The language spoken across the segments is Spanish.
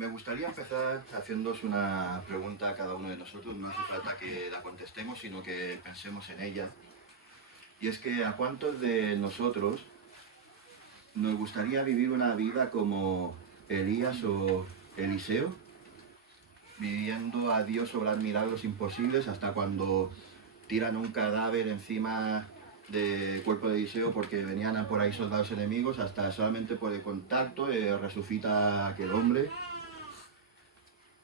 Me gustaría empezar haciéndoos una pregunta a cada uno de nosotros. No hace falta que la contestemos, sino que pensemos en ella. Y es que ¿a cuántos de nosotros nos gustaría vivir una vida como Elías o Eliseo? Viviendo a Dios obrar milagros imposibles hasta cuando tiran un cadáver encima del cuerpo de Eliseo porque venían por ahí soldados enemigos, hasta solamente por el contacto resucita aquel hombre.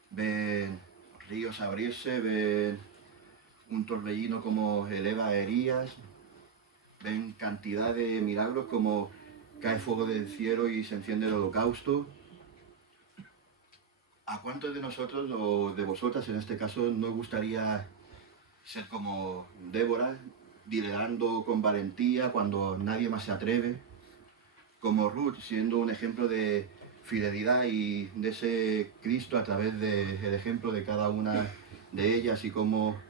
Ven ríos abrirse, ven un torbellino como eleva a Elías, ven cantidad de milagros como cae fuego del cielo y se enciende el holocausto. ¿A cuántos de nosotros o de vosotras en este caso nos gustaría ser como Débora, liderando con valentía cuando nadie más se atreve? Como Ruth, siendo un ejemplo de fidelidad y de ese Cristo a través del ejemplo de cada una de ellas, y cómo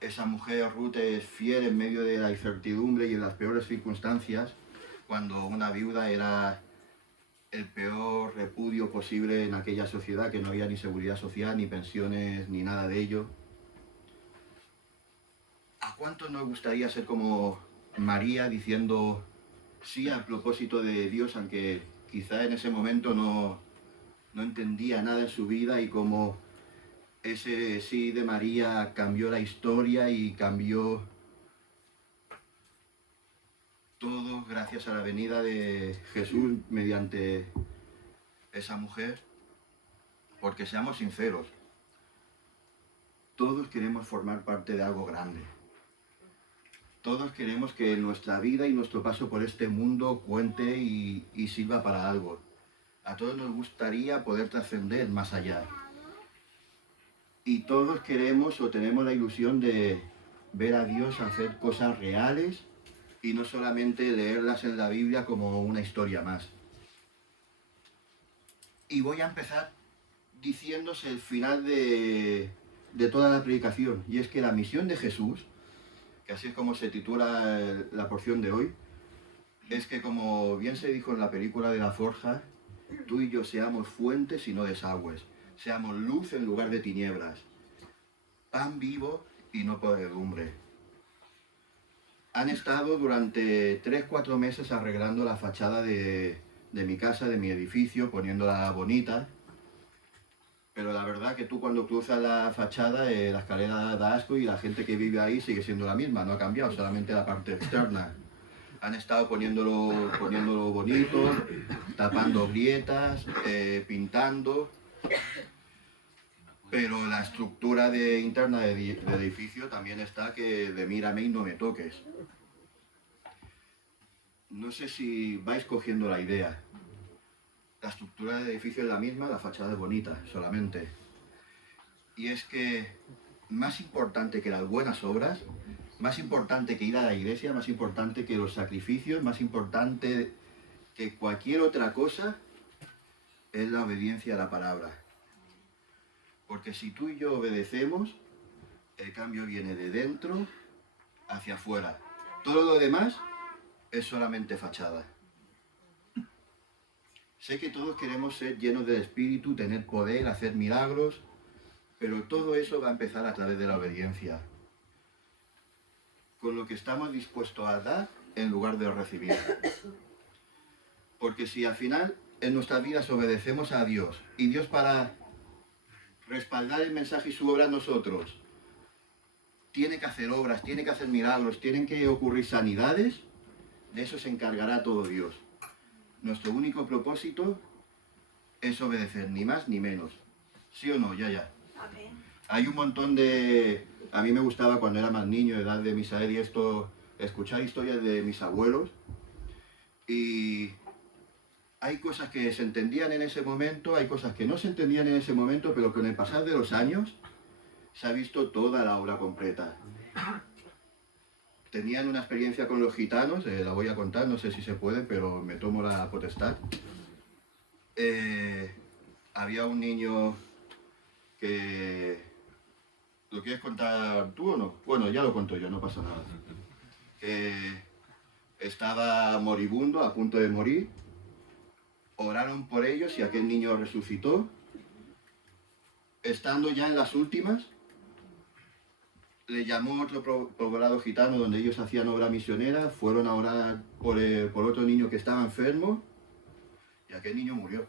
esa mujer Ruth es fiel en medio de la incertidumbre y en las peores circunstancias, cuando una viuda era el peor repudio posible en aquella sociedad, que no había ni seguridad social, ni pensiones, ni nada de ello. ¿A cuántos nos gustaría ser como María, diciendo sí al propósito de Dios, aunque quizá en ese momento no entendía nada en su vida, y como ese sí de María cambió la historia y cambió todo gracias a la venida de Jesús mediante esa mujer? Porque seamos sinceros, todos queremos formar parte de algo grande. Todos queremos que nuestra vida y nuestro paso por este mundo cuente y sirva para algo. A todos nos gustaría poder trascender más allá. Y todos queremos o tenemos la ilusión de ver a Dios hacer cosas reales y no solamente leerlas en la Biblia como una historia más. Y voy a empezar diciéndose el final de toda la predicación, y es que la misión de Jesús, que así es como se titula la porción de hoy, es que, como bien se dijo en la película de La Forja, tú y yo seamos fuentes y no desagües, seamos luz en lugar de tinieblas, pan vivo y no podredumbre. Han estado durante 3-4 meses arreglando la fachada de mi casa, de mi edificio, poniéndola bonita. Pero la verdad que tú cuando cruzas la fachada, la escalera da asco, y la gente que vive ahí sigue siendo la misma, no ha cambiado, solamente la parte externa. Han estado poniéndolo bonito, tapando grietas, pintando, pero la estructura interna del edificio también está que de mírame y no me toques. No sé si vais cogiendo la idea. La estructura del edificio es la misma, la fachada es bonita, solamente. Y es que más importante que las buenas obras, más importante que ir a la iglesia, más importante que los sacrificios, más importante que cualquier otra cosa, es la obediencia a la palabra. Porque si tú y yo obedecemos, el cambio viene de dentro hacia afuera. Todo lo demás es solamente fachada. Sé que todos queremos ser llenos del Espíritu, tener poder, hacer milagros, pero todo eso va a empezar a través de la obediencia. Con lo que estamos dispuestos a dar en lugar de recibir. Porque si al final en nuestras vidas obedecemos a Dios, y Dios, para respaldar el mensaje y su obra en nosotros, tiene que hacer obras, tiene que hacer milagros, tienen que ocurrir sanidades, de eso se encargará todo Dios. Nuestro único propósito es obedecer, ni más ni menos. ¿Sí o no? Ya. Amén. Hay un montón de... A mí me gustaba cuando era más niño, edad de Misael y esto, escuchar historias de mis abuelos, y hay cosas que se entendían en ese momento, hay cosas que no se entendían en ese momento, pero con el pasar de los años se ha visto toda la obra completa. Tenían una experiencia con los gitanos, la voy a contar, no sé si se puede, pero me tomo la potestad. Había un niño que... ¿Lo quieres contar tú o no? Bueno, ya lo cuento yo, no pasa nada. Que estaba moribundo, a punto de morir. Oraron por ellos y aquel niño resucitó. estando ya en las últimas, le llamó otro poblado gitano donde ellos hacían obra misionera, fueron a orar por otro niño que estaba enfermo, y aquel niño murió.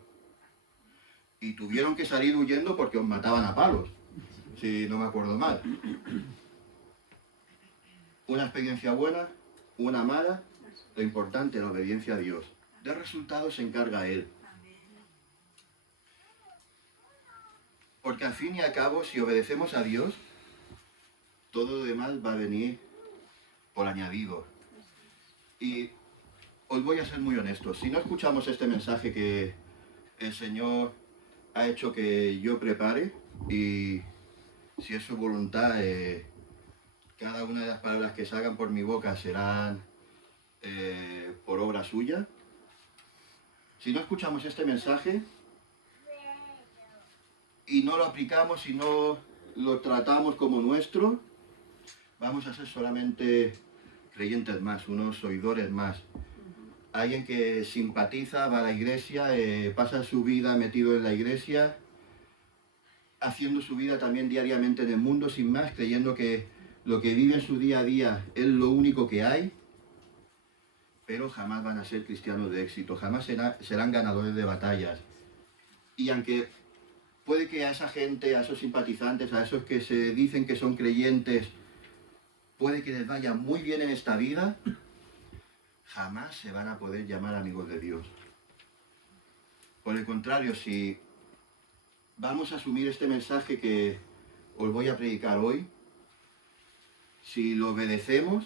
Y tuvieron que salir huyendo porque os mataban a palos, si no me acuerdo mal. Una experiencia buena, una mala, lo importante, la obediencia a Dios. De resultados se encarga Él. Porque al fin y al cabo, si obedecemos a Dios, todo lo demás va a venir por añadido. Y os voy a ser muy honesto, si no escuchamos este mensaje que el Señor ha hecho que yo prepare, y si es su voluntad, cada una de las palabras que salgan por mi boca serán por obra suya. Si no escuchamos este mensaje y no lo aplicamos y no lo tratamos como nuestro, vamos a ser solamente creyentes más, unos oidores más. Alguien que simpatiza, va a la iglesia, pasa su vida metido en la iglesia, haciendo su vida también diariamente en el mundo sin más, creyendo que lo que vive en su día a día es lo único que hay, pero jamás van a ser cristianos de éxito, jamás serán ganadores de batallas. Y aunque puede que a esa gente, a esos simpatizantes, a esos que se dicen que son creyentes, puede que les vaya muy bien en esta vida, jamás se van a poder llamar amigos de Dios. Por el contrario, si vamos a asumir este mensaje que os voy a predicar hoy, si lo obedecemos,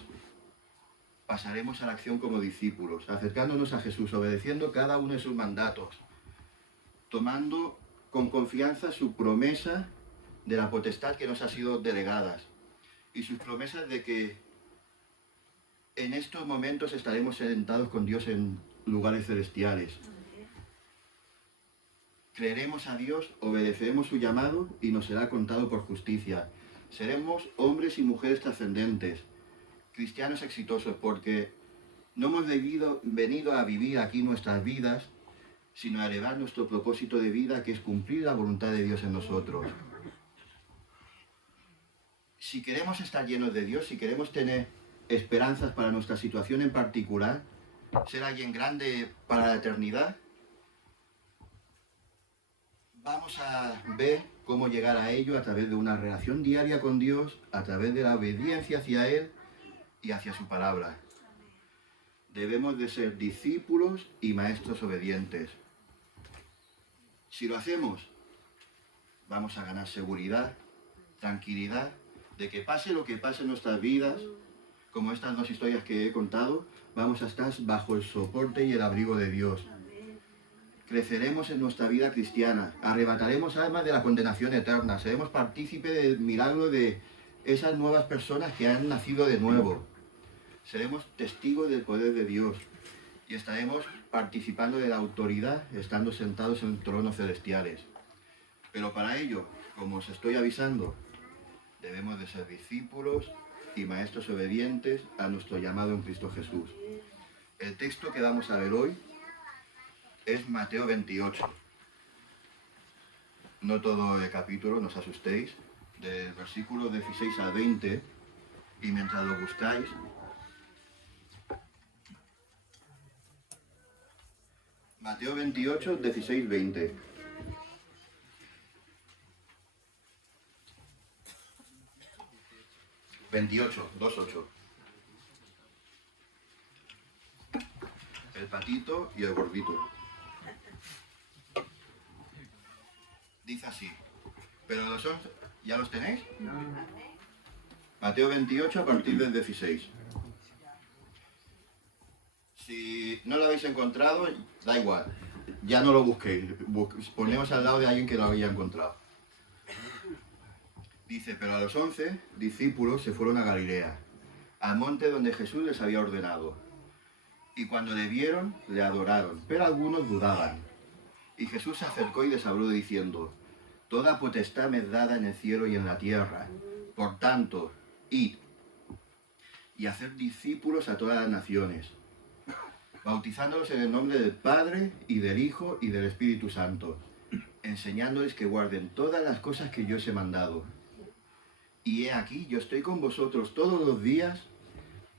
pasaremos a la acción como discípulos, acercándonos a Jesús, obedeciendo cada uno de sus mandatos, tomando con confianza su promesa de la potestad que nos ha sido delegada y sus promesas de que en estos momentos estaremos sentados con Dios en lugares celestiales. Creeremos a Dios, obedeceremos su llamado y nos será contado por justicia. Seremos hombres y mujeres trascendentes, cristianos exitosos, porque no hemos venido a vivir aquí nuestras vidas, sino a elevar nuestro propósito de vida, que es cumplir la voluntad de Dios en nosotros. Si queremos estar llenos de Dios, si queremos tener esperanzas para nuestra situación en particular, ser alguien grande para la eternidad, vamos a ver cómo llegar a ello a través de una relación diaria con Dios, a través de la obediencia hacia Él y hacia su palabra. Debemos de ser discípulos y maestros obedientes. Si lo hacemos, vamos a ganar seguridad, tranquilidad, de que pase lo que pase en nuestras vidas, como estas dos historias que he contado, vamos a estar bajo el soporte y el abrigo de Dios. Creceremos en nuestra vida cristiana, arrebataremos almas de la condenación eterna, seremos partícipes del milagro de esas nuevas personas que han nacido de nuevo. Seremos testigos del poder de Dios y estaremos participando de la autoridad, estando sentados en tronos celestiales. Pero para ello, como os estoy avisando, debemos de ser discípulos y maestros obedientes a nuestro llamado en Cristo Jesús. El texto que vamos a ver hoy es Mateo 28. No todo el capítulo, no os asustéis, del versículo 16 al 20, y mientras lo buscáis, Mateo 28, 16, 20. ...28, 2:8. El patito y el gordito. Dice así. Pero los 11, ¿ya los tenéis? Mateo 28 a partir del 16. Si no lo habéis encontrado, da igual. Ya no lo busquéis. Ponemos al lado de alguien que lo haya encontrado. Dice, pero a los 11 discípulos se fueron a Galilea, al monte donde Jesús les había ordenado. Y cuando le vieron, le adoraron, pero algunos dudaban. Y Jesús se acercó y les habló diciendo, toda potestad me es dada en el cielo y en la tierra. Por tanto, id y haced discípulos a todas las naciones, bautizándolos en el nombre del Padre y del Hijo y del Espíritu Santo, enseñándoles que guarden todas las cosas que yo os he mandado. Y he aquí, yo estoy con vosotros todos los días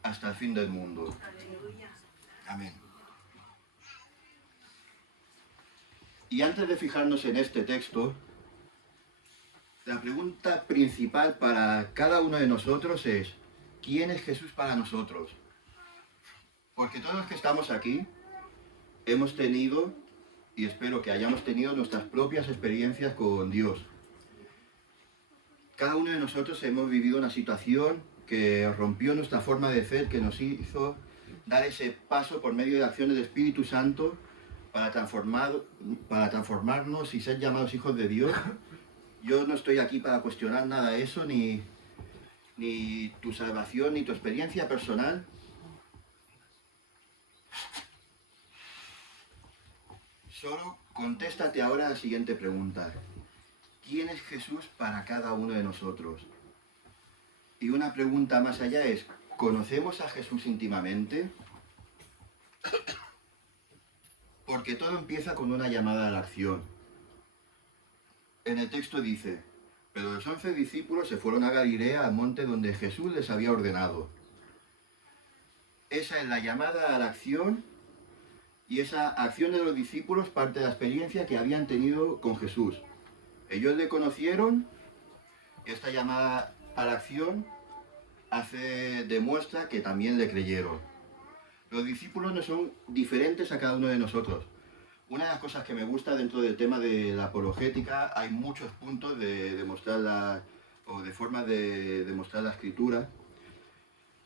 hasta el fin del mundo. Amén. Y antes de fijarnos en este texto, la pregunta principal para cada uno de nosotros es, ¿quién es Jesús para nosotros? Porque todos los que estamos aquí hemos tenido, y espero que hayamos tenido, nuestras propias experiencias con Dios. Cada uno de nosotros hemos vivido una situación que rompió nuestra forma de ser, que nos hizo dar ese paso por medio de la acción del Espíritu Santo para transformarnos y ser llamados hijos de Dios. Yo no estoy aquí para cuestionar nada de eso, ni tu salvación, ni tu experiencia personal. Solo contéstate ahora la siguiente pregunta. ¿Quién es Jesús para cada uno de nosotros? Y una pregunta más allá es, ¿conocemos a Jesús íntimamente? Porque todo empieza con una llamada a la acción. En el texto dice, pero los 11 discípulos se fueron a Galilea, al monte donde Jesús les había ordenado. Esa es la llamada a la acción, y esa acción de los discípulos parte de la experiencia que habían tenido con Jesús. Ellos le conocieron, y esta llamada a la acción demuestra que también le creyeron. Los discípulos no son diferentes a cada uno de nosotros. Una de las cosas que me gusta dentro del tema de la apologética, hay muchos puntos de demostrar formas de demostrar la escritura.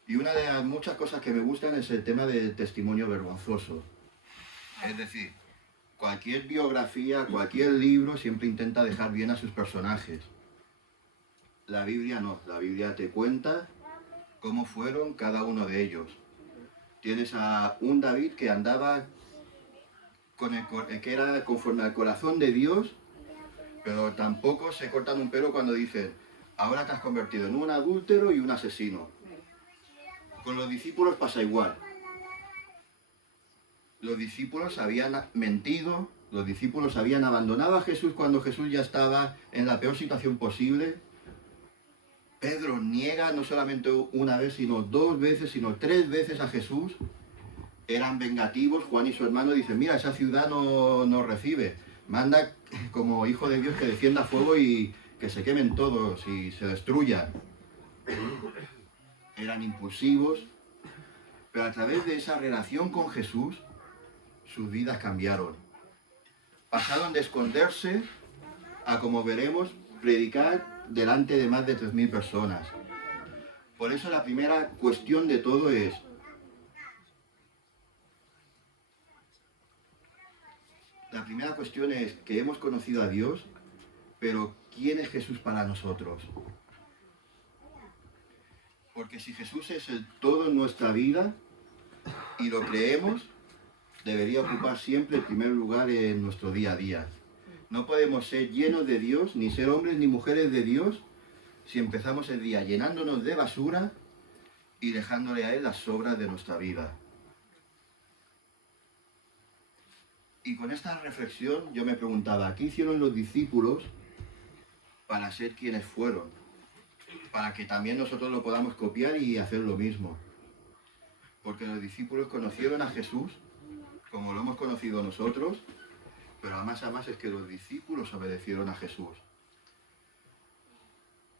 Y una de las muchas cosas que me gustan es el tema del testimonio vergonzoso. Es decir, cualquier biografía, cualquier libro siempre intenta dejar bien a sus personajes. La Biblia no, la Biblia te cuenta cómo fueron cada uno de ellos. Tienes a un David que andaba que era conforme al corazón de Dios, pero tampoco se cortan un pelo cuando dicen, ahora te has convertido en un adúltero y un asesino. Con los discípulos pasa igual. Los discípulos habían mentido, los discípulos habían abandonado a Jesús cuando Jesús ya estaba en la peor situación posible. Pedro niega no solamente una vez, sino 2 veces, sino 3 veces a Jesús. Eran vengativos. Juan y su hermano dicen, mira, esa ciudad no nos recibe. Manda como hijo de Dios que descienda fuego y que se quemen todos y se destruyan. Eran impulsivos, pero a través de esa relación con Jesús, sus vidas cambiaron. Pasaron de esconderse a, como veremos, predicar delante de más de 3.000 personas. Por eso la primera cuestión de todo es, que hemos conocido a Dios, pero ¿quién es Jesús para nosotros? Porque si Jesús es el todo en nuestra vida y lo creemos, debería ocupar siempre el primer lugar en nuestro día a día. No podemos ser llenos de Dios, ni ser hombres ni mujeres de Dios, si empezamos el día llenándonos de basura y dejándole a Él las sobras de nuestra vida. Y con esta reflexión yo me preguntaba, ¿qué hicieron los discípulos para ser quienes fueron? Para que también nosotros lo podamos copiar y hacer lo mismo. Porque los discípulos conocieron a Jesús como lo hemos conocido nosotros, pero además es que los discípulos obedecieron a Jesús.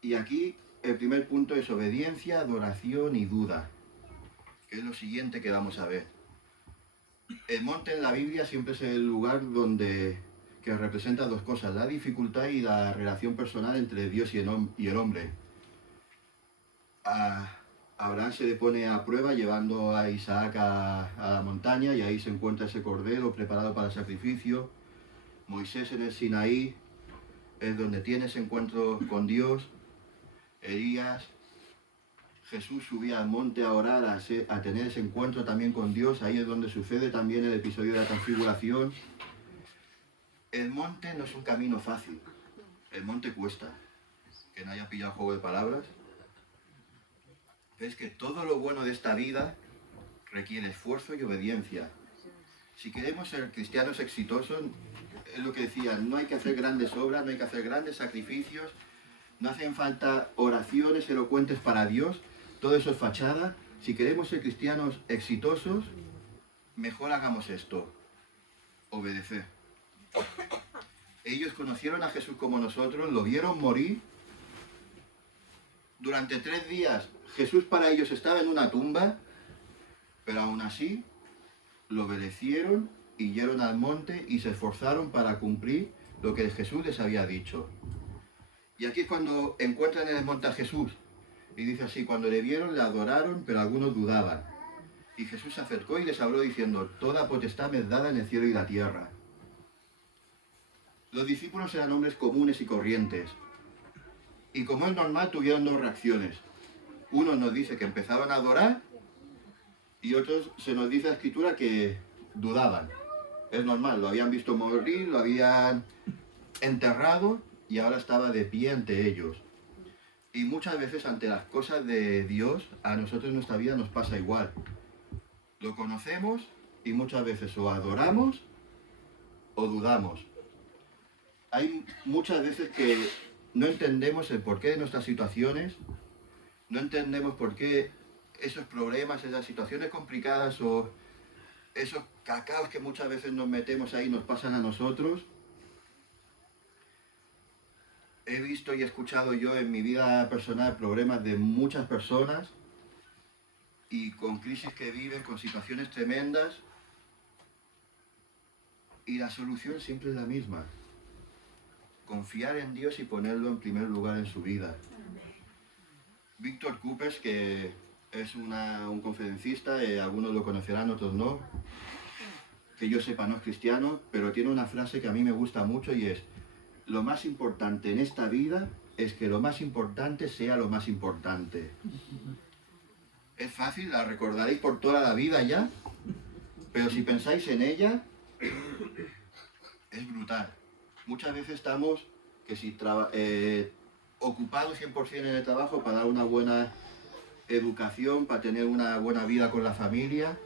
Y aquí el primer punto es obediencia, adoración y duda, que es lo siguiente que vamos a ver. El monte en la Biblia siempre es el lugar que representa 2 cosas, la dificultad y la relación personal entre Dios y el hombre. A Abraham se le pone a prueba llevando a Isaac a la montaña y ahí se encuentra ese cordero preparado para el sacrificio. Moisés en el Sinaí es donde tiene ese encuentro con Dios. Elías, Jesús subía al monte a orar, a tener ese encuentro también con Dios. Ahí es donde sucede también el episodio de la transfiguración. El monte no es un camino fácil. El monte cuesta. Que no haya pillado juego de palabras. Es que todo lo bueno de esta vida requiere esfuerzo y obediencia. Si queremos ser cristianos exitosos, es lo que decía, no hay que hacer grandes obras, no hay que hacer grandes sacrificios, no hacen falta oraciones elocuentes para Dios, todo eso es fachada. Si queremos ser cristianos exitosos, mejor hagamos esto, obedecer. Ellos conocieron a Jesús como nosotros, lo vieron morir. Durante 3 días Jesús para ellos estaba en una tumba, pero aún así lo obedecieron y llegaron al monte y se esforzaron para cumplir lo que Jesús les había dicho. Y aquí es cuando encuentran en el monte a Jesús. Y dice así, cuando le vieron, le adoraron, pero algunos dudaban. Y Jesús se acercó y les habló diciendo, toda potestad me es dada en el cielo y la tierra. Los discípulos eran hombres comunes y corrientes. Y como es normal, tuvieron 2 reacciones. Uno nos dice que empezaban a adorar y otros se nos dice la escritura que dudaban. Es normal, lo habían visto morir, lo habían enterrado y ahora estaba de pie ante ellos. Y muchas veces ante las cosas de Dios, a nosotros en nuestra vida nos pasa igual. Lo conocemos y muchas veces o adoramos o dudamos. Hay muchas veces que no entendemos el porqué de nuestras situaciones, no entendemos por qué esos problemas, esas situaciones complicadas o esos cacaos que muchas veces nos metemos ahí nos pasan a nosotros. He visto y escuchado yo en mi vida personal problemas de muchas personas y con crisis que viven, con situaciones tremendas, y la solución siempre es la misma: confiar en Dios y ponerlo en primer lugar en su vida. Víctor Coopers, que es un conferencista, algunos lo conocerán, otros no, que yo sepa no es cristiano, pero tiene una frase que a mí me gusta mucho y es: lo más importante en esta vida es que lo más importante sea lo más importante. Es fácil, la recordaréis por toda la vida ya, pero si pensáis en ella, es brutal. Muchas veces estamos que si ocupados 100% en el trabajo para dar una buena educación, para tener una buena vida con la familia,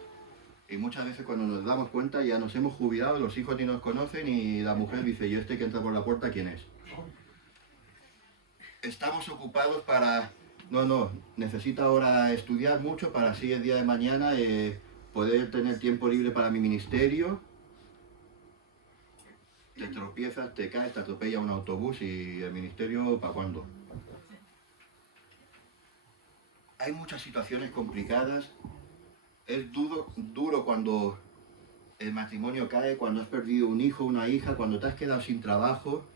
y muchas veces cuando nos damos cuenta ya nos hemos jubilado, los hijos ni nos conocen y la mujer dice, ¿y este que entra por la puerta quién es? Estamos ocupados para... No, necesito ahora estudiar mucho para así el día de mañana poder tener tiempo libre para mi ministerio. Te tropiezas, te caes, te atropella un autobús y el ministerio, ¿para cuándo? Hay muchas situaciones complicadas. Es duro cuando el matrimonio cae, cuando has perdido un hijo, una hija, cuando te has quedado sin trabajo.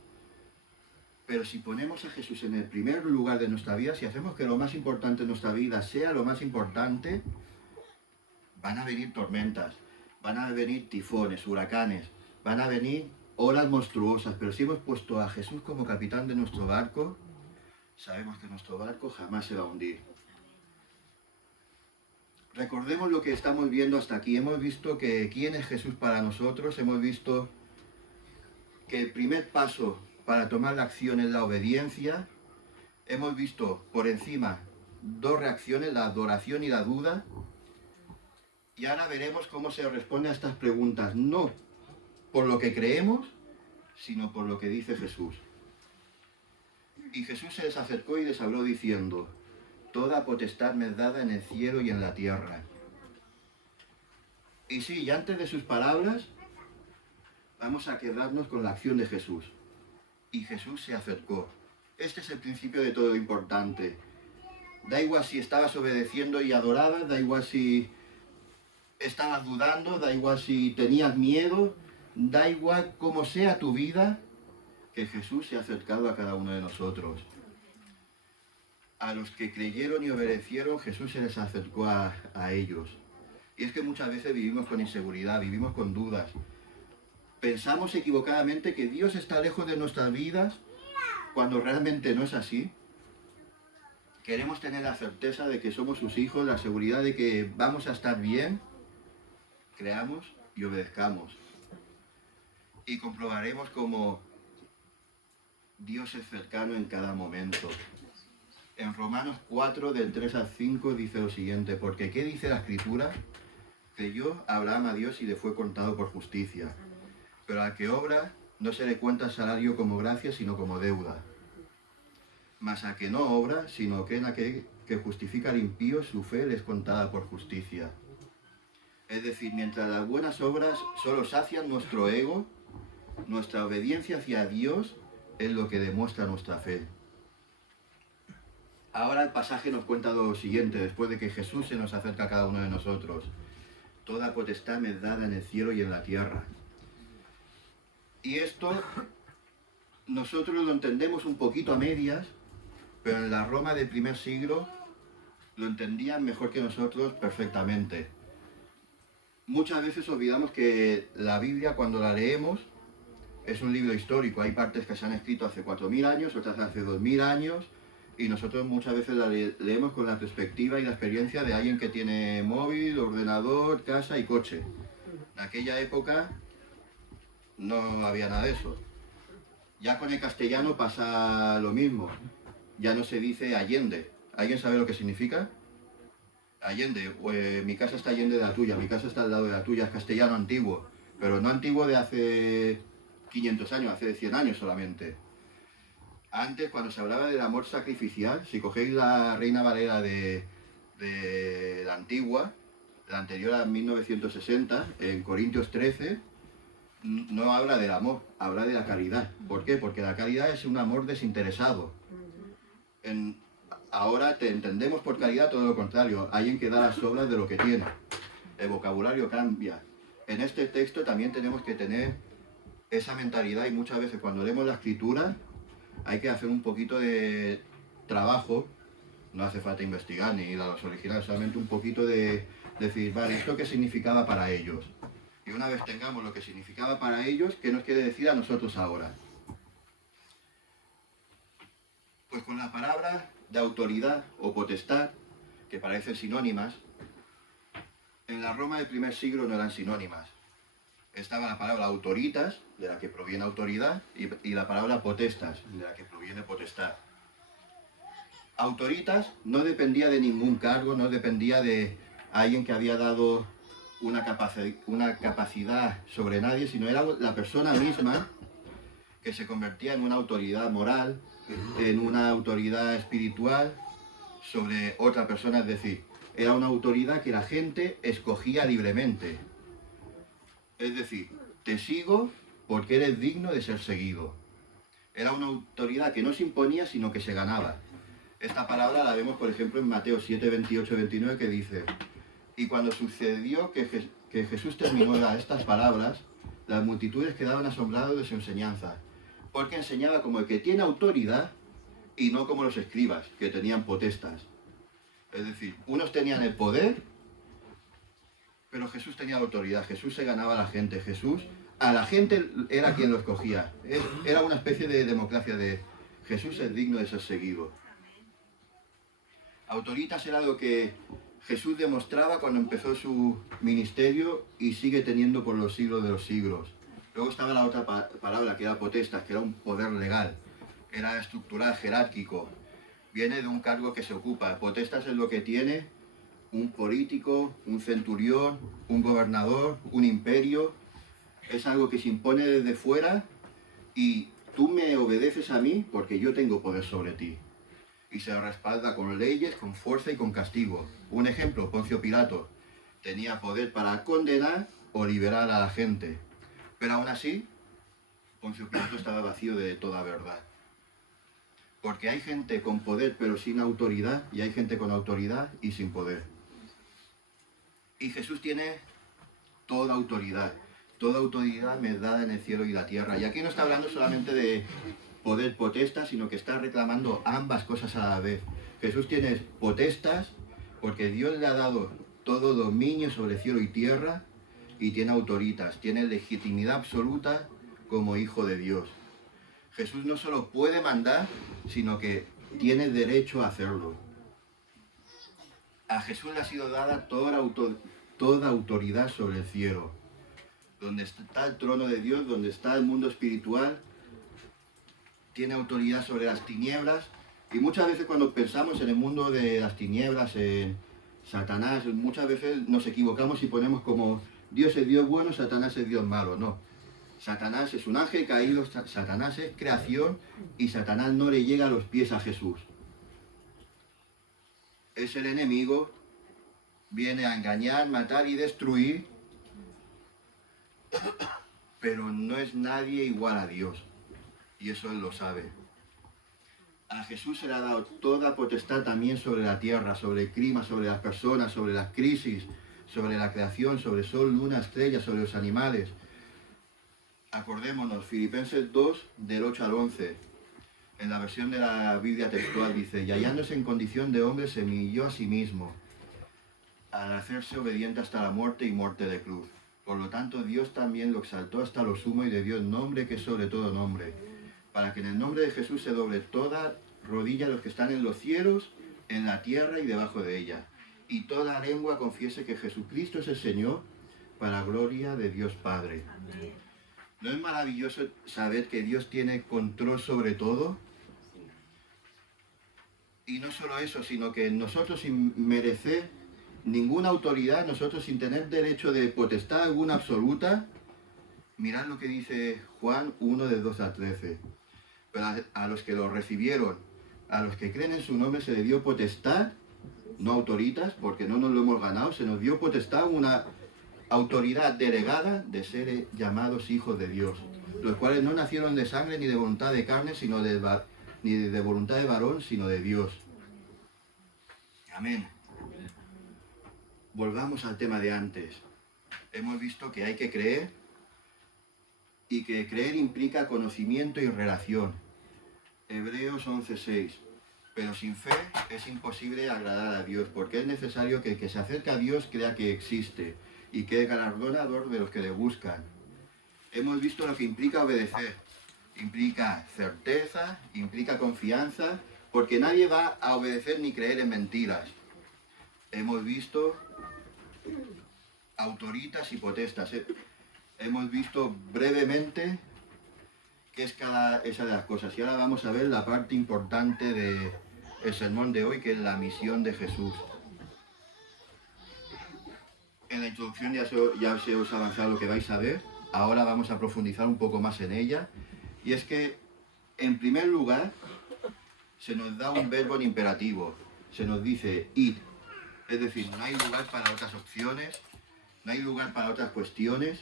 Pero si ponemos a Jesús en el primer lugar de nuestra vida, si hacemos que lo más importante en nuestra vida sea lo más importante, van a venir tormentas, van a venir tifones, huracanes, van a venir olas monstruosas. Pero si hemos puesto a Jesús como capitán de nuestro barco, sabemos que nuestro barco jamás se va a hundir. Recordemos lo que estamos viendo hasta aquí. Hemos visto que quién es Jesús para nosotros. Hemos visto que el primer paso para tomar la acción es la obediencia. Hemos visto por encima 2 reacciones, la adoración y la duda. Y ahora veremos cómo se responde a estas preguntas, no por lo que creemos, sino por lo que dice Jesús. Y Jesús se les acercó y les habló diciendo, toda potestad me es dada en el cielo y en la tierra. Y sí, y antes de sus palabras, vamos a quedarnos con la acción de Jesús. Y Jesús se acercó. Este es el principio de todo lo importante. Da igual si estabas obedeciendo y adorabas, da igual si estabas dudando, da igual si tenías miedo, da igual cómo sea tu vida, que Jesús se ha acercado a cada uno de nosotros. A los que creyeron y obedecieron, Jesús se les acercó a ellos. Y es que muchas veces vivimos con inseguridad, vivimos con dudas. Pensamos equivocadamente que Dios está lejos de nuestras vidas, cuando realmente no es así. Queremos tener la certeza de que somos sus hijos, la seguridad de que vamos a estar bien. Creamos y obedezcamos. Y comprobaremos cómo Dios es cercano en cada momento. En Romanos 4, del 3 al 5, dice lo siguiente, porque ¿qué dice la Escritura? Creyó Abraham a Dios y le fue contado por justicia. pero al que obra no se le cuenta el salario como gracia, sino como deuda. Mas a que no obra, sino que en aquel que justifica al impío, su fe le es contada por justicia. Es decir, mientras las buenas obras solo sacian nuestro ego, nuestra obediencia hacia Dios es lo que demuestra nuestra fe. Ahora el pasaje nos cuenta lo siguiente, después de que Jesús se nos acerca a cada uno de nosotros. Toda potestad me es dada en el cielo y en la tierra. Y esto nosotros lo entendemos un poquito a medias, pero en la Roma del primer siglo lo entendían mejor que nosotros perfectamente. Muchas veces olvidamos que la Biblia, cuando la leemos, es un libro histórico. Hay partes que se han escrito hace 4000 años, otras hace 2000 años, y nosotros muchas veces la leemos con la perspectiva y la experiencia de alguien que tiene móvil, ordenador, casa y coche. En aquella época no había nada de eso. Ya con el castellano pasa lo mismo. Ya no se dice Allende. ¿Alguien sabe lo que significa? Allende. Mi casa está allende de la tuya, mi casa está al lado de la tuya. Es castellano antiguo, pero no antiguo de hace 500 años, hace 100 años solamente. Antes, cuando se hablaba del amor sacrificial, si cogéis la Reina Valera de la antigua, la anterior a 1960, en Corintios 13, no habla del amor, habla de la caridad. ¿Por qué? Porque la caridad es un amor desinteresado. Ahora te entendemos por caridad todo lo contrario, alguien que da las obras de lo que tiene. El vocabulario cambia. En este texto también tenemos que tener esa mentalidad, y muchas veces cuando leemos la escritura hay que hacer un poquito de trabajo. No hace falta investigar ni ir a los originales, solamente un poquito de decir, vale, ¿esto qué significaba para ellos? Y una vez tengamos lo que significaba para ellos, ¿qué nos quiere decir a nosotros ahora? Pues con la palabra de autoridad o potestad, que parecen sinónimas, en la Roma del primer siglo no eran sinónimas. Estaba la palabra autoritas, de la que proviene autoridad, y la palabra potestas, de la que proviene potestad. Autoritas no dependía de ningún cargo, no dependía de alguien que había dado una capacidad sobre nadie, sino era la persona misma que se convertía en una autoridad moral, en una autoridad espiritual sobre otra persona. Es decir, era una autoridad que la gente escogía libremente. Es decir, te sigo porque eres digno de ser seguido. Era una autoridad que no se imponía, sino que se ganaba. Esta palabra la vemos, por ejemplo, en Mateo 7, 28, 29, que dice: y cuando sucedió que Jesús terminó estas palabras, las multitudes quedaban asombradas de su enseñanza, porque enseñaba como el que tiene autoridad y no como los escribas, que tenían potestas. Es decir, unos tenían el poder, pero Jesús tenía la autoridad. Jesús se ganaba a la gente. Jesús, a la gente era quien lo escogía. Era una especie de democracia de Jesús es digno de ser seguido. Autoritas era lo que Jesús demostraba cuando empezó su ministerio y sigue teniendo por los siglos de los siglos. Luego estaba la otra palabra, que era potestas, que era un poder legal, era estructural, jerárquico. Viene de un cargo que se ocupa. Potestas es lo que tiene un político, un centurión, un gobernador, un imperio. Es algo que se impone desde fuera y tú me obedeces a mí porque yo tengo poder sobre ti. Y se respalda con leyes, con fuerza y con castigo. Un ejemplo, Poncio Pilato tenía poder para condenar o liberar a la gente. Pero aún así, Poncio Pilato estaba vacío de toda verdad. Porque hay gente con poder pero sin autoridad, y hay gente con autoridad y sin poder. Y Jesús tiene toda autoridad. Toda autoridad me es dada en el cielo y la tierra. Y aquí no está hablando solamente de poder potestas, sino que está reclamando ambas cosas a la vez. Jesús tiene potestas porque Dios le ha dado todo dominio sobre cielo y tierra, y tiene autoritas, tiene legitimidad absoluta como hijo de Dios. Jesús no solo puede mandar, sino que tiene derecho a hacerlo. A Jesús le ha sido dada toda autoridad sobre el cielo. Donde está el trono de Dios, donde está el mundo espiritual, tiene autoridad sobre las tinieblas. Y muchas veces cuando pensamos en el mundo de las tinieblas, en Satanás, muchas veces nos equivocamos y ponemos como Dios es Dios bueno, Satanás es Dios malo. No. Satanás es un ángel caído, Satanás es creación y Satanás no le llega a los pies a Jesús. Es el enemigo, viene a engañar, matar y destruir, pero no es nadie igual a Dios. Y eso Él lo sabe. A Jesús se le ha dado toda potestad también sobre la tierra, sobre el clima, sobre las personas, sobre las crisis, sobre la creación, sobre el sol, luna, estrellas, sobre los animales. Acordémonos, Filipenses 2, del 8 al 11. En la versión de la Biblia textual dice: y hallándose en condición de hombre se humilló a sí mismo, al hacerse obediente hasta la muerte y muerte de cruz. Por lo tanto, Dios también lo exaltó hasta lo sumo y le dio el nombre que es sobre todo nombre, para que en el nombre de Jesús se doble toda rodilla a los que están en los cielos, en la tierra y debajo de ella, y toda lengua confiese que Jesucristo es el Señor, para gloria de Dios Padre. Amén. ¿No es maravilloso saber que Dios tiene control sobre todo? Y no solo eso, sino que nosotros sin merecer ninguna autoridad, nosotros sin tener derecho de potestad alguna absoluta, mirad lo que dice Juan 1, de 2 a 13. Pero a los que lo recibieron, a los que creen en su nombre se les dio potestad, no autoritas, porque no nos lo hemos ganado, se nos dio potestad, una autoridad delegada de ser llamados hijos de Dios, los cuales no nacieron de sangre ni de voluntad de carne, ni de voluntad de varón, sino de Dios. Amén. Volvamos al tema de antes. Hemos visto que hay que creer y que creer implica conocimiento y relación. Hebreos 11:6. Pero sin fe es imposible agradar a Dios, porque es necesario que el que se acerca a Dios crea que existe y que es galardonador de los que le buscan. Hemos visto lo que implica obedecer. Implica certeza, implica confianza, porque nadie va a obedecer ni creer en mentiras. Hemos visto autoritas y potestas. Hemos visto brevemente qué es cada esa de las cosas. Y ahora vamos a ver la parte importante del sermón de hoy, que es la misión de Jesús. En la introducción ya se os ha avanzado lo que vais a ver. Ahora vamos a profundizar un poco más en ella. Y es que, en primer lugar, se nos da un verbo en imperativo. Se nos dice id. Es decir, no hay lugar para otras opciones, no hay lugar para otras cuestiones.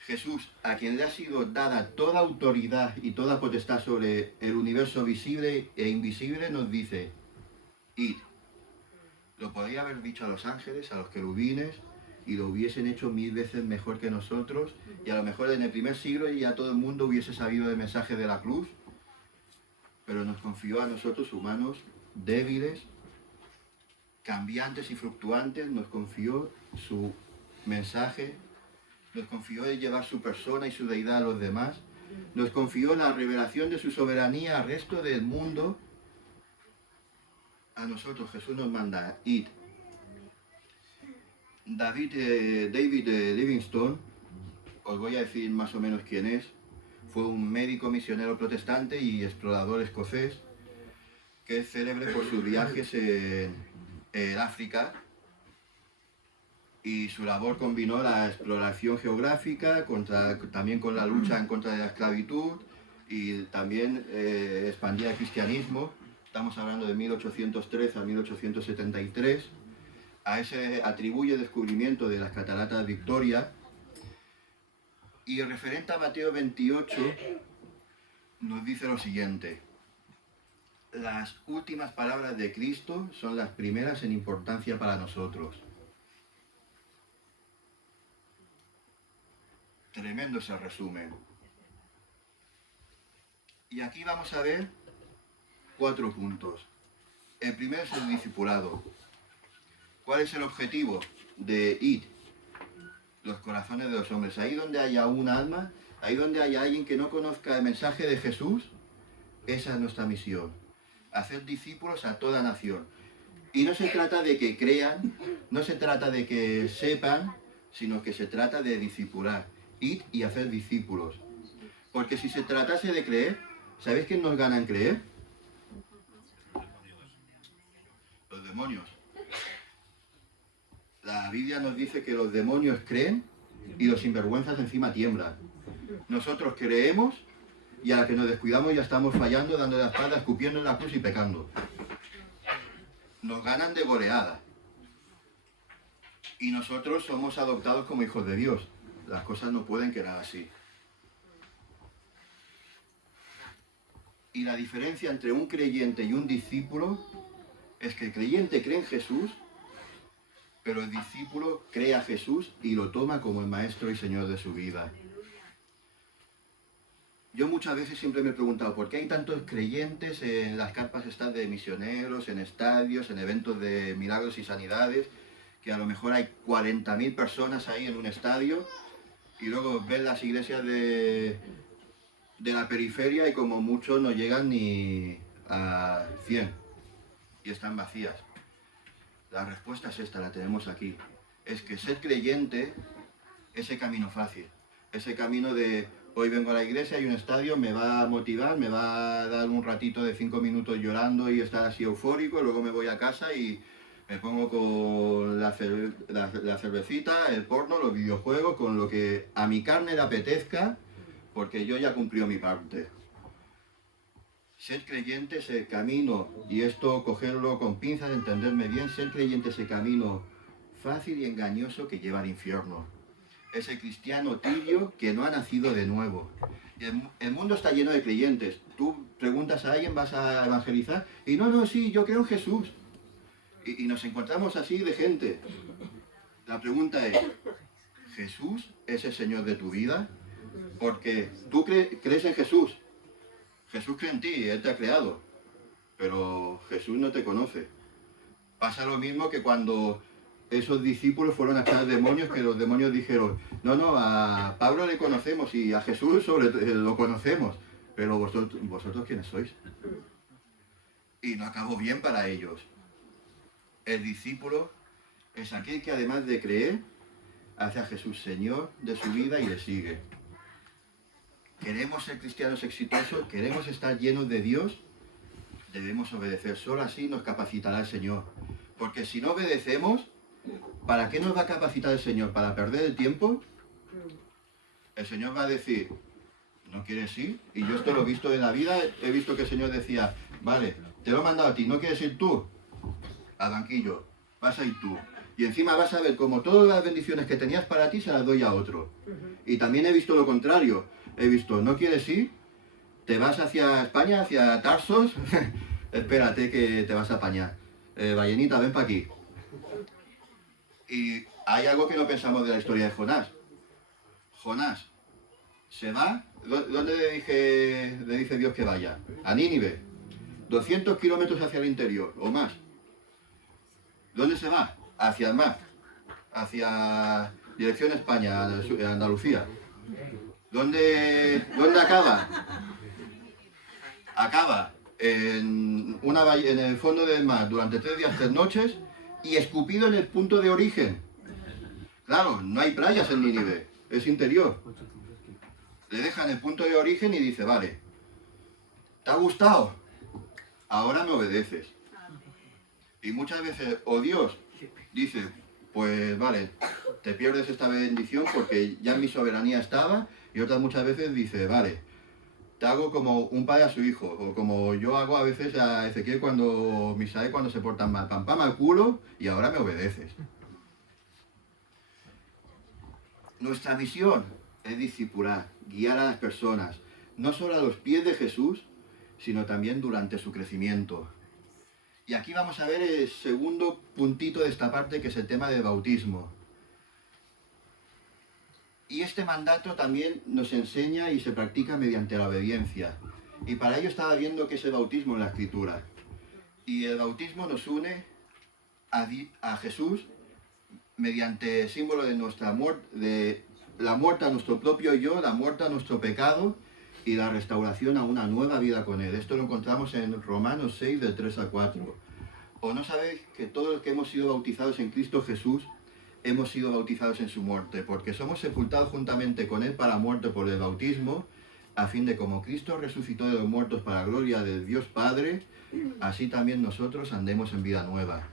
Jesús, a quien le ha sido dada toda autoridad y toda potestad sobre el universo visible e invisible, nos dice id. Lo podría haber dicho a los ángeles, a los querubines, y lo hubiesen hecho 1000 veces mejor que nosotros, y a lo mejor en el primer siglo ya todo el mundo hubiese sabido el mensaje de la cruz, pero nos confió a nosotros, humanos débiles, cambiantes y fluctuantes, nos confió su mensaje, nos confió de llevar su persona y su deidad a los demás, nos confió la revelación de su soberanía al resto del mundo. A nosotros Jesús nos manda id. David Livingstone, os voy a decir más o menos quién es, fue un médico misionero protestante y explorador escocés que es célebre por sus viajes en África, y su labor combinó la exploración geográfica también con la lucha en contra de la esclavitud, y también expandía el cristianismo. Estamos hablando de 1813 a 1873. A ese atribuye el descubrimiento de las cataratas Victoria. Y referente a Mateo 28, nos dice lo siguiente: las últimas palabras de Cristo son las primeras en importancia para nosotros. Tremendo ese resumen. Y aquí vamos a ver 4 puntos. El primero es el discipulado. ¿Cuál es el objetivo de id? Los corazones de los hombres. Ahí donde haya un alma, ahí donde haya alguien que no conozca el mensaje de Jesús, esa es nuestra misión. Hacer discípulos a toda nación. Y no se trata de que crean, no se trata de que sepan, sino que se trata de discipular. Id y hacer discípulos. Porque si se tratase de creer, ¿sabéis quién nos gana en creer? demonios. La Biblia nos dice que los demonios creen y los sinvergüenzas encima tiemblan. Nosotros creemos y a la que nos descuidamos ya estamos fallando, dando la espalda, escupiendo en la cruz y pecando. Nos ganan de goleada. Y nosotros somos adoptados como hijos de Dios. Las cosas no pueden quedar así. Y la diferencia entre un creyente y un discípulo es que el creyente cree en Jesús, pero el discípulo cree a Jesús y lo toma como el maestro y señor de su vida. Yo muchas veces siempre me he preguntado por qué hay tantos creyentes en las carpas estas de misioneros, en estadios, en eventos de milagros y sanidades, que a lo mejor hay 40.000 personas ahí en un estadio y luego ves las iglesias de la periferia y como muchos no llegan ni a 100 y están vacías. La respuesta es esta, la tenemos aquí. Es que ser creyente, ese camino fácil, ese camino de hoy vengo a la iglesia, hay un estadio, me va a motivar, me va a dar un ratito de 5 minutos llorando y estar así eufórico, luego me voy a casa y me pongo con la cervecita, el porno, los videojuegos, con lo que a mi carne le apetezca, porque yo ya cumplí mi parte. Ser creyente es el camino, y esto cogerlo con pinzas, entenderme bien, ser creyente es el camino fácil y engañoso que lleva al infierno. Es el cristiano tibio que no ha nacido de nuevo. El mundo está lleno de creyentes. Tú preguntas a alguien, vas a evangelizar, y no, sí, yo creo en Jesús. Y nos encontramos así de gente. La pregunta es, ¿Jesús es el Señor de tu vida? Porque tú crees en Jesús. Jesús cree en ti, Él te ha creado. Pero Jesús no te conoce. Pasa lo mismo que cuando esos discípulos fueron a echar demonios, que los demonios dijeron, no, a Pablo le conocemos y a Jesús lo conocemos, pero vosotros ¿quiénes sois? Y no acabó bien para ellos. El discípulo es aquel que además de creer, hace a Jesús Señor de su vida y le sigue. Queremos ser cristianos exitosos, queremos estar llenos de Dios, debemos obedecer. Solo así nos capacitará el Señor. Porque si no obedecemos, ¿para qué nos va a capacitar el Señor? ¿Para perder el tiempo? El Señor va a decir, ¿no quieres ir? Y yo esto lo he visto en la vida, he visto que el Señor decía, vale, te lo he mandado a ti, ¿no quieres ir tú? Al banquillo, vas a ir tú. Y encima vas a ver como todas las bendiciones que tenías para ti se las doy a otro. Y también he visto lo contrario. He visto, ¿no quieres ir? ¿Te vas hacia España, hacia Tarsos? Espérate que te vas a apañar. Ballenita, ven para aquí. Y hay algo que no pensamos de la historia de Jonás. Jonás se va. ¿Dónde le dice Dios que vaya? A Nínive. 200 kilómetros hacia el interior, o más. ¿Dónde se va? Hacia el mar. Hacia dirección España, Andalucía. ¿Dónde acaba? Acaba en el fondo del mar durante 3 días, 3 noches y escupido en el punto de origen. Claro, no hay playas en Nínive, es interior. Le dejan el punto de origen y dice, vale, ¿te ha gustado? Ahora me obedeces. Y muchas veces, o Dios dice, pues vale, te pierdes esta bendición porque ya en mi soberanía estaba, y otras muchas veces dice, vale, te hago como un padre a su hijo, o como yo hago a veces a Ezequiel Misael cuando se portan mal, pam pam al culo y ahora me obedeces. Nuestra misión es discipular, guiar a las personas, no solo a los pies de Jesús, sino también durante su crecimiento. Y aquí vamos a ver el segundo puntito de esta parte, que es el tema del bautismo. Y este mandato también nos enseña y se practica mediante la obediencia. Y para ello estaba viendo que es el bautismo en la Escritura. Y el bautismo nos une a Jesús mediante el símbolo de nuestra muerte, de la muerte a nuestro propio yo, la muerte a nuestro pecado y la restauración a una nueva vida con Él. Esto lo encontramos en Romanos 6, del 3 al 4. ¿O no sabéis que todos los que hemos sido bautizados en Cristo Jesús hemos sido bautizados en su muerte? Porque somos sepultados juntamente con Él para muerte por el bautismo, a fin de como Cristo resucitó de los muertos para la gloria de Dios Padre, así también nosotros andemos en vida nueva.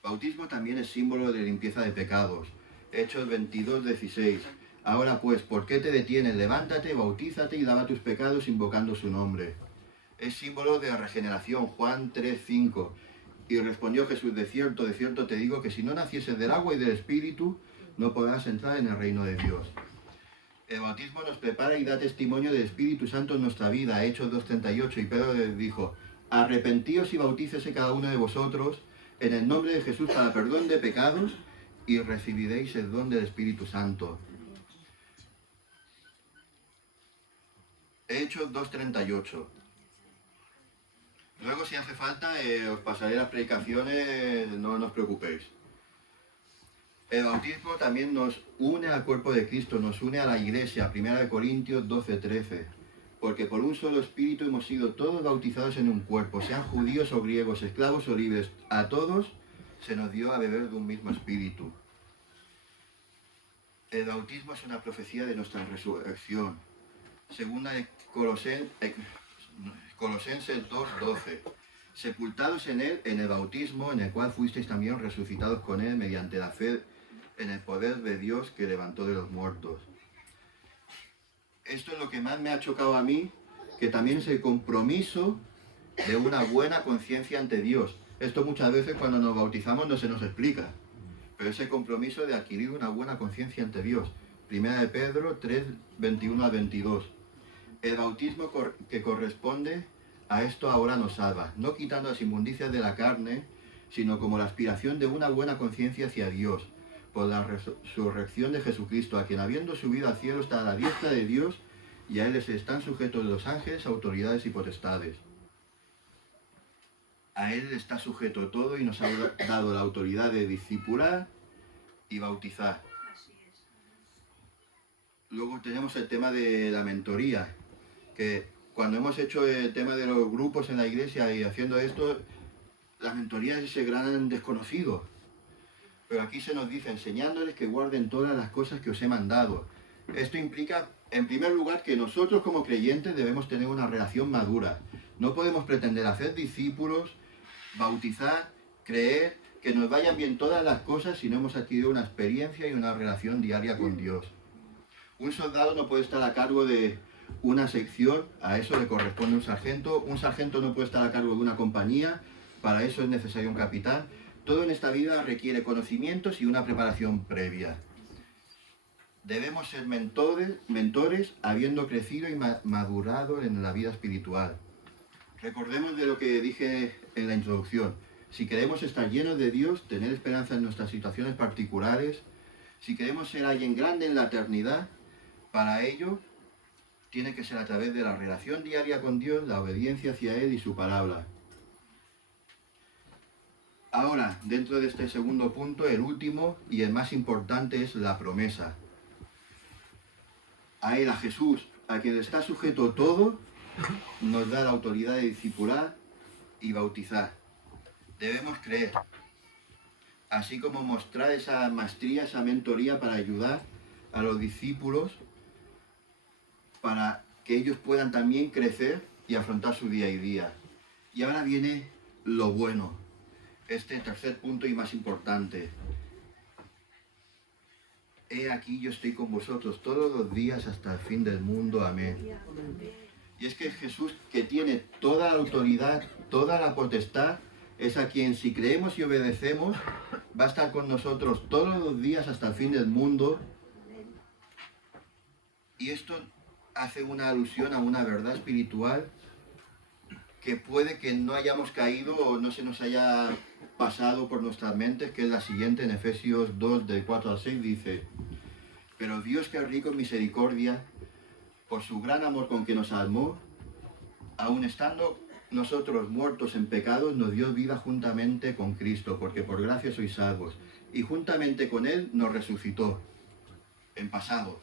Bautismo también es símbolo de limpieza de pecados. Hechos 22, 16. Ahora pues, ¿por qué te detienes? Levántate, bautízate y lava tus pecados invocando su nombre. Es símbolo de regeneración, Juan 3, 5. Y respondió Jesús, de cierto te digo que si no nacieses del agua y del Espíritu, no podrás entrar en el reino de Dios. El bautismo nos prepara y da testimonio del Espíritu Santo en nuestra vida, Hechos 2:38. Y Pedro les dijo, arrepentíos y bautícese cada uno de vosotros en el nombre de Jesús para perdón de pecados y recibiréis el don del Espíritu Santo. Hechos 2:38. Luego, si hace falta, os pasaré las predicaciones, no os preocupéis. El bautismo también nos une al cuerpo de Cristo, nos une a la Iglesia, 1 Corintios 12:13. Porque por un solo Espíritu hemos sido todos bautizados en un cuerpo, sean judíos o griegos, esclavos o libres, a todos se nos dio a beber de un mismo Espíritu. El bautismo es una profecía de nuestra resurrección. Segunda de Colosenses 2:12. Sepultados en él, en el bautismo, en el cual fuisteis también resucitados con él mediante la fe en el poder de Dios que levantó de los muertos. Esto es lo que más me ha chocado a mí, que también es el compromiso de una buena conciencia ante Dios. Esto muchas veces cuando nos bautizamos no se nos explica, pero es el compromiso de adquirir una buena conciencia ante Dios. 1 de Pedro 3, 21 a 22. El bautismo que corresponde a esto ahora nos salva, no quitando las inmundicias de la carne, sino como la aspiración de una buena conciencia hacia Dios, por la resurrección de Jesucristo, a quien habiendo subido al cielo está a la diestra de Dios, y a él les están sujetos los ángeles, autoridades y potestades. A él está sujeto todo y nos ha dado la autoridad de discipular y bautizar. Luego tenemos el tema de la mentoría, que cuando hemos hecho el tema de los grupos en la iglesia y haciendo esto, la mentoría es ese gran desconocido. Pero aquí se nos dice, enseñándoles que guarden todas las cosas que os he mandado. Esto implica, en primer lugar, que nosotros como creyentes debemos tener una relación madura. No podemos pretender hacer discípulos, bautizar, creer, que nos vayan bien todas las cosas si no hemos adquirido una experiencia y una relación diaria con Dios. Un soldado no puede estar a cargo de una sección, a eso le corresponde un sargento no puede estar a cargo de una compañía, para eso es necesario un capitán. Todo en esta vida requiere conocimientos y una preparación previa. Debemos ser mentores habiendo crecido y madurado en la vida espiritual. Recordemos de lo que dije en la introducción. Si queremos estar llenos de Dios, tener esperanza en nuestras situaciones particulares, si queremos ser alguien grande en la eternidad, para ello tiene que ser a través de la relación diaria con Dios, la obediencia hacia Él y su palabra. Ahora, dentro de este segundo punto, el último y el más importante es la promesa. A Él, a Jesús, a quien está sujeto todo, nos da la autoridad de discipular y bautizar. Debemos creer, así como mostrar esa maestría, esa mentoría para ayudar a los discípulos para que ellos puedan también crecer y afrontar su día y día. Y ahora viene lo bueno, este tercer punto y más importante. He aquí yo estoy con vosotros todos los días hasta el fin del mundo. Amén. Y es que Jesús, que tiene toda la autoridad, toda la potestad, es a quien si creemos y obedecemos, va a estar con nosotros todos los días hasta el fin del mundo. Y esto hace una alusión a una verdad espiritual que puede que no hayamos caído o no se nos haya pasado por nuestras mentes, que es la siguiente en Efesios 2, del 4 al 6, dice: pero Dios, que es rico en misericordia, por su gran amor con que nos amó, aun estando nosotros muertos en pecados, nos dio vida juntamente con Cristo, porque por gracia sois salvos, y juntamente con Él nos resucitó, en pasado.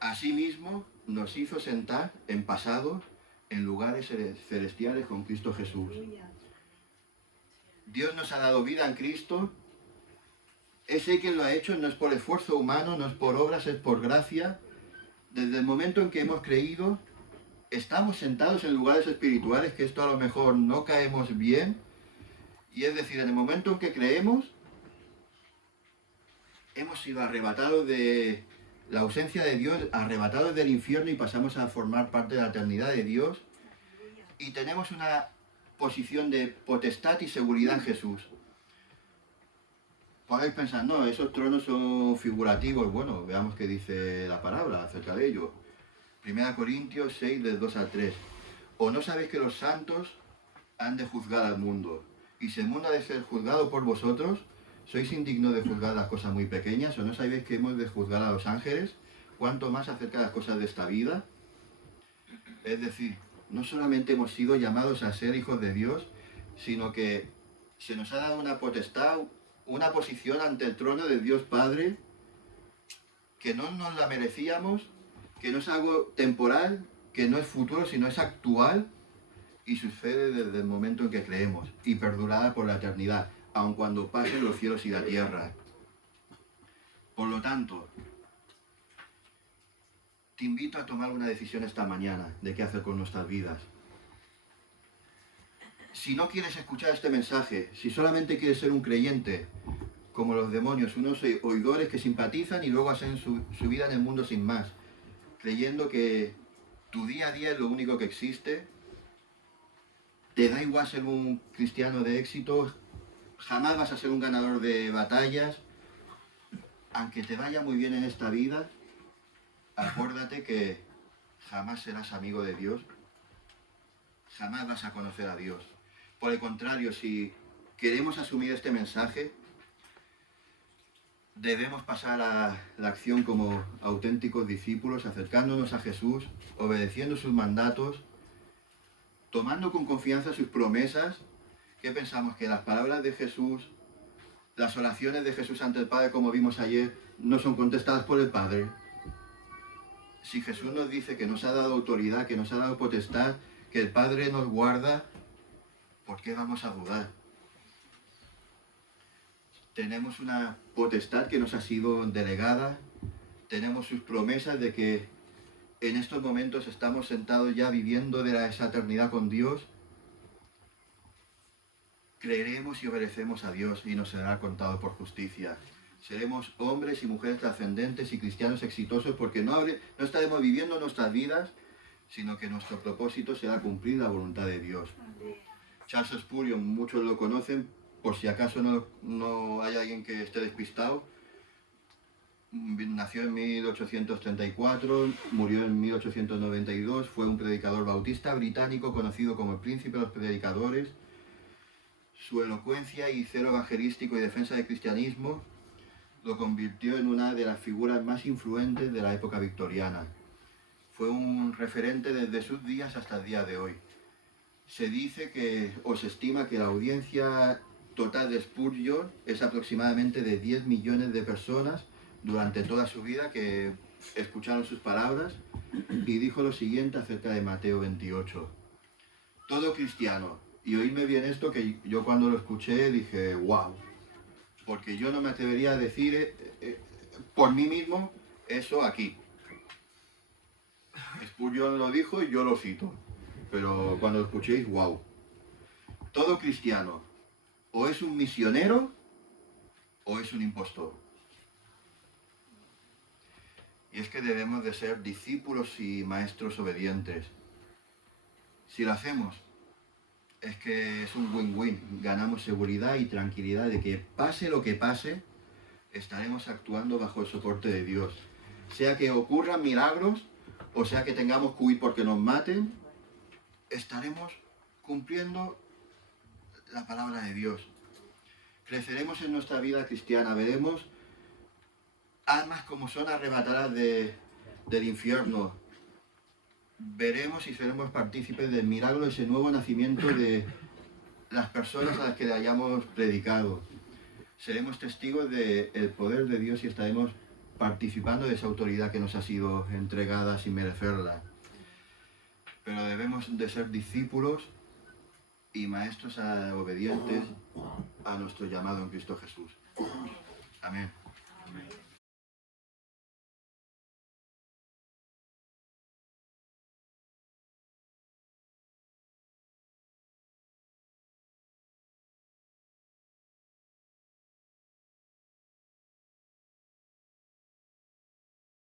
Asimismo, nos hizo sentar en pasado en lugares celestiales con Cristo Jesús. Dios nos ha dado vida en Cristo. Es Él quien lo ha hecho, no es por esfuerzo humano, no es por obras, es por gracia. Desde el momento en que hemos creído, estamos sentados en lugares espirituales, que esto a lo mejor no caemos bien. Y es decir, en el momento en que creemos, hemos sido arrebatados de la ausencia de Dios, arrebatados del infierno y pasamos a formar parte de la eternidad de Dios. Y tenemos una posición de potestad y seguridad en Jesús. Podéis pensar, no, esos tronos son figurativos. Bueno, veamos qué dice la palabra acerca de ello. 1 Corintios 6, del 2 al 3. ¿O no sabéis que los santos han de juzgar al mundo? Y si el mundo ha de ser juzgado por vosotros, ¿sois indignos de juzgar las cosas muy pequeñas? ¿O no sabéis que hemos de juzgar a los ángeles? ¿Cuánto más acerca de las cosas de esta vida? Es decir, no solamente hemos sido llamados a ser hijos de Dios, sino que se nos ha dado una potestad, una posición ante el trono de Dios Padre, que no nos la merecíamos, que no es algo temporal, que no es futuro, sino es actual y sucede desde el momento en que creemos y perdurará por la eternidad, aun cuando pasen los cielos y la tierra. Por lo tanto, te invito a tomar una decisión esta mañana de qué hacer con nuestras vidas. Si no quieres escuchar este mensaje, si solamente quieres ser un creyente, como los demonios, unos oidores que simpatizan y luego hacen su vida en el mundo sin más, creyendo que tu día a día es lo único que existe, te da igual ser un cristiano de éxito, jamás vas a ser un ganador de batallas, aunque te vaya muy bien en esta vida, acuérdate que jamás serás amigo de Dios, jamás vas a conocer a Dios. Por el contrario, si queremos asumir este mensaje, debemos pasar a la acción como auténticos discípulos, acercándonos a Jesús, obedeciendo sus mandatos, tomando con confianza sus promesas. ¿Qué pensamos? Que las palabras de Jesús, las oraciones de Jesús ante el Padre, como vimos ayer, no son contestadas por el Padre. Si Jesús nos dice que nos ha dado autoridad, que nos ha dado potestad, que el Padre nos guarda, ¿por qué vamos a dudar? Tenemos una potestad que nos ha sido delegada, tenemos sus promesas de que en estos momentos estamos sentados ya viviendo de esa eternidad con Dios. Creeremos y obedecemos a Dios y nos será contado por justicia. Seremos hombres y mujeres trascendentes y cristianos exitosos porque no estaremos viviendo nuestras vidas, sino que nuestro propósito será cumplir la voluntad de Dios. Charles Spurgeon, muchos lo conocen, por si acaso no hay alguien que esté despistado. Nació en 1834, murió en 1892, fue un predicador bautista británico conocido como el príncipe de los predicadores. Su elocuencia y celo evangelístico y defensa del cristianismo lo convirtió en una de las figuras más influentes de la época victoriana. Fue un referente desde sus días hasta el día de hoy. Se dice que, o se estima que la audiencia total de Spurgeon es aproximadamente de 10 millones de personas durante toda su vida que escucharon sus palabras, y dijo lo siguiente acerca de Mateo 28. Todo cristiano, y oídme bien esto, que yo cuando lo escuché dije, wow, porque yo no me atrevería a decir por mí mismo eso aquí. Spurgeon lo dijo y yo lo cito, pero cuando lo escuchéis, wow. Todo cristiano o es un misionero o es un impostor. Y es que debemos de ser discípulos y maestros obedientes. Si lo hacemos, es que es un win-win. Ganamos seguridad y tranquilidad de que pase lo que pase, estaremos actuando bajo el soporte de Dios. Sea que ocurran milagros, o sea que tengamos que huir porque nos maten, estaremos cumpliendo la palabra de Dios. Creceremos en nuestra vida cristiana, veremos almas como son arrebatadas del infierno. Veremos y seremos partícipes del milagro de ese nuevo nacimiento de las personas a las que le hayamos predicado. Seremos testigos del poder de Dios y estaremos participando de esa autoridad que nos ha sido entregada sin merecerla. Pero debemos de ser discípulos y maestros obedientes a nuestro llamado en Cristo Jesús. Amén. Amén.